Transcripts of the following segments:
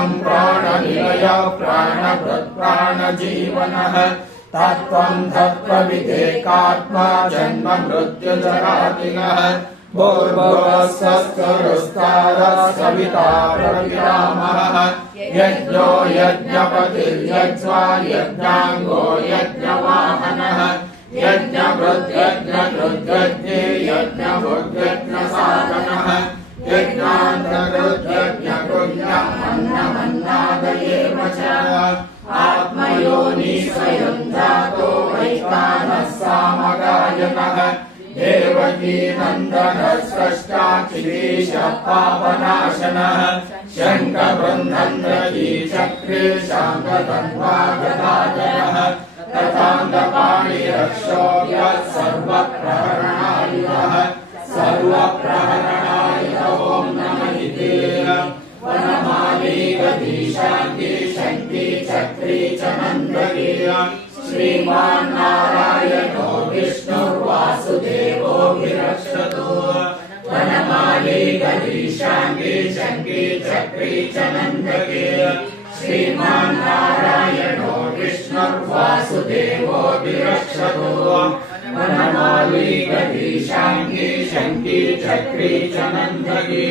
प्राणं प्राणनिलय प्राणभृत् प्राणजीवनः तत्त्वं तत्त्वविदेकात्मा जन्म मृत्युजरातिनः भूर्भुवस्सुरस्तारः सविता प्रपितामहः यज्ञो यज्ञपतिर्यज्वा यज्ञाङ्गो यज्ञवाहनः यज्ञभृद्यज्ञकृद्यज्ञे यज्ञभुद्यज्ञसाधनः यज्ञान्तकृद्यज्ञकृत्यम् अन्नमन्नादयेव च आत्मयोनि स्वयं जातो वैकानः सामगायनः देवकी नन्दनः स्रष्टा चिकीर्षः पापनाशनः शङ्खबृन्दन्द्रयी चक्रे शाङ्गतन्वा गदाधरः तथाङ्गपाणिरक्षोभ्यः सर्वप्रहरणायुधः सर्वप्रहरणायुध ॐ नमः इति वनमाली गदी शान्ति शङ्की चक्री च नन्दकी श्रीमान् नारायणो विष्णुर्वासुदेवो विरक्षतु वनमाली गदी शान्ति शङ्की चक्री च नन्दकी श्रीमान् नारायणो विष्णुर्वासुदेवो विरक्षतु वनमाली गदी शान्ति शङ्की चक्री च नन्दकी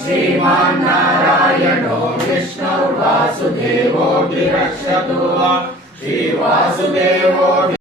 श्रीमान् नारायणो विष्णुर्वासुदेवो विरक्षतु श्रीवासुदेवो